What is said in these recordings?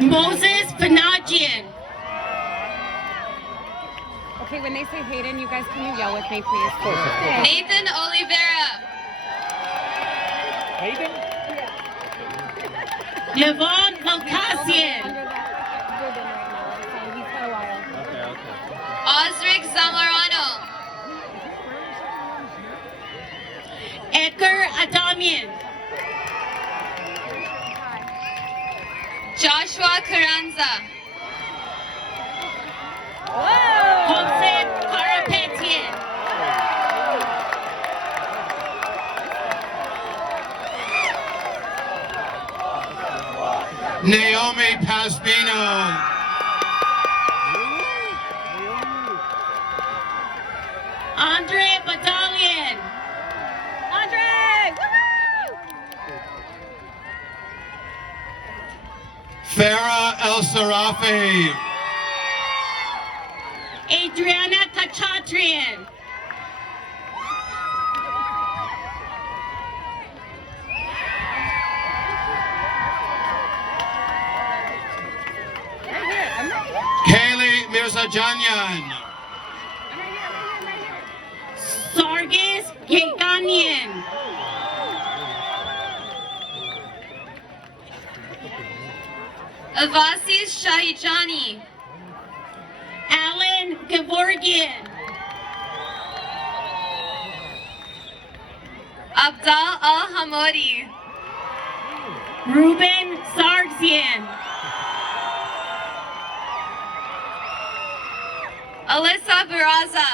Moses Panagian. Okay, when they say Hayden, you guys can you yell with me, please? Nathan Oliveira. Hayden? Devon Volcasian. Under that ribbon right now, so he's got a while. Okay. Osric Zamorano. Edgar Adamian. Joshua Carranza. Jose Carapetian. Naomi Pasbino. Andre Badalian. Andre! Farah El Sarafi. Adriana Kachatrian. Kaylee Mirzajanyan. Sargis Yeganian. Avasis Shahijani. Alan Gevorgian. Abdal Al-Hamodi. Ruben Sargsian. Alyssa Baraza.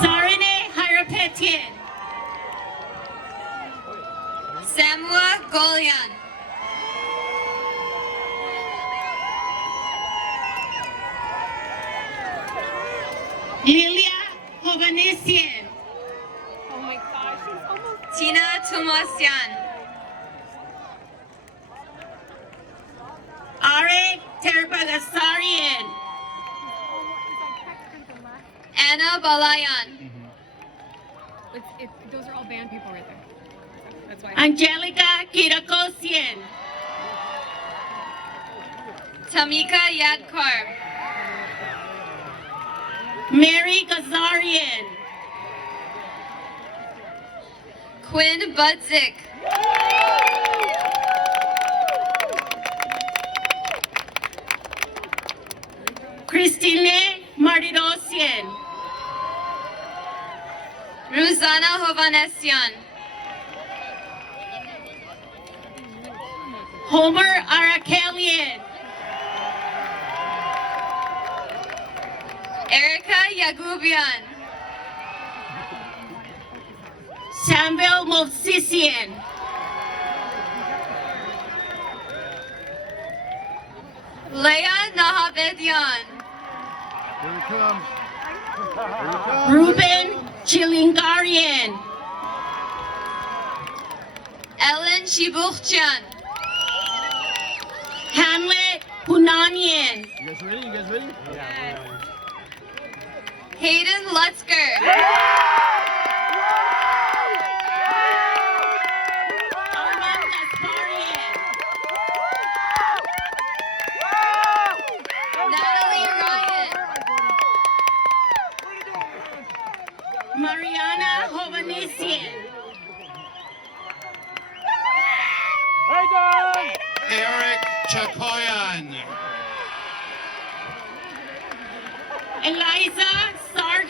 Sarine Hirapetian. Samua Golian. Lilia Hovanesian. Oh my gosh, she's almost... Tina Tomasian. Are Terbagasarian. Anna Balayan. Those are all band people right there. That's why. Angelica Kirakosian. Tamika Yadkar. Mary Gazarian. Quinn Budzik. Christine Martirosian. Ruzana Hovanesian. Homer Arakelian. Erica Yagubian. Samuel Movsisian. Leah Nahabedian. Here it comes. Here it comes. Ruben Chilingarian. Ellen Shibuchjan. Hamlet Punanian. You guys ready? You guys ready? Yeah. Hayden Lutzker. Armand Gasparian. Natalie Ryan. Mariana Hovanesian. Hayden! Eric Chakoyan. Eliza